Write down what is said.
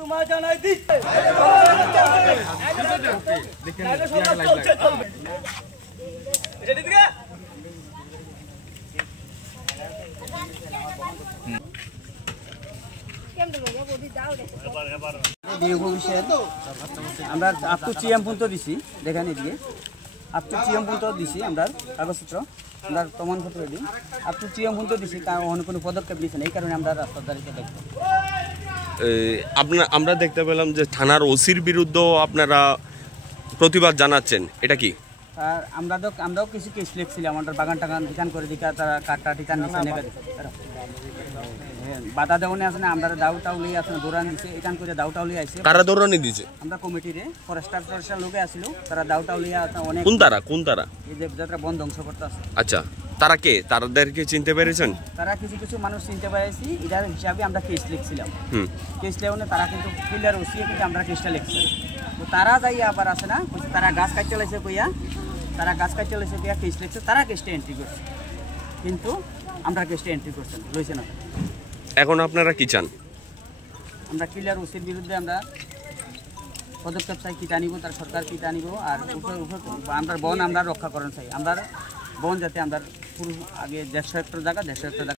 তোমার জানাই দিচ্ছে আমরা আপ টু চিএম পর্যন্ত দিছি দেখেন এদিকে আপ টু চিএম পর্যন্ত দিছি আমরা কাগজপত্র আমরা প্রমাণপত্র দিই আপ টু চিএম পর্যন্ত দিছি কারণ অন্য কোনো পদক্ষেপ নিয়েছেন এই কারণে আমরা রাস্তার দাঁড়িয়ে দেখবো। আমরা দেখতে পেলাম যে থানার ওসির বিরুদ্ধেও আপনারা প্রতিবাদ জানাচ্ছেন, এটা কি? আর আমরাও কিছু কেস লিখছিলাম আমাদের বাগান টাগান ঠিকান করে দিকে তারা কাঠটা ঠিকান নিচ্ছে বাধা দেওয়া আছে না আমরা দাউটাও লিয়ে আছে দৌড়ান দিচ্ছে এখান করে দাউটাও লিয়ে আসছে। কারা দৌড়ানি দিছে? আমরা কমিটিরে ফরেস্টার লোকে আসছিল তারা দাউটাও লিয়ে অনেক। কোন তারা এই যে যারা বন ধ্বংস করতে আছে। আচ্ছা, তারা কে? তাদেরকে চিনতে পেরেছেন? তারা কিছু মানুষ চিনতে পেরেছি এটার হিসাবে আমরা কেস লিখছিলাম। কেস লেওনে তারা কিন্তু ক্লিয়ার ওসিয়ে কিন্তু আমরা কেসটা লিখছি। তো তারা যাই আবার আসে না তারা গাছ কাটতে লাইছে কইয়া কেস লিখছে তারা কেসটা এন্ট্রি করছে কিন্তু আমরা কেসটা এন্ট্রি করছেন লইছে না। এখন আপনারা কি চান? আমরা ক্লিয়ার ওসির বিরুদ্ধে আমরা পদক্ষেপ চাই কিটা নিব তার সরকার কিটা নিব আর আমরা বন আমরা রক্ষা করেন চাই আমরা বন যাতে আমরা পুরো আগে 150 হেক্টর জায়গা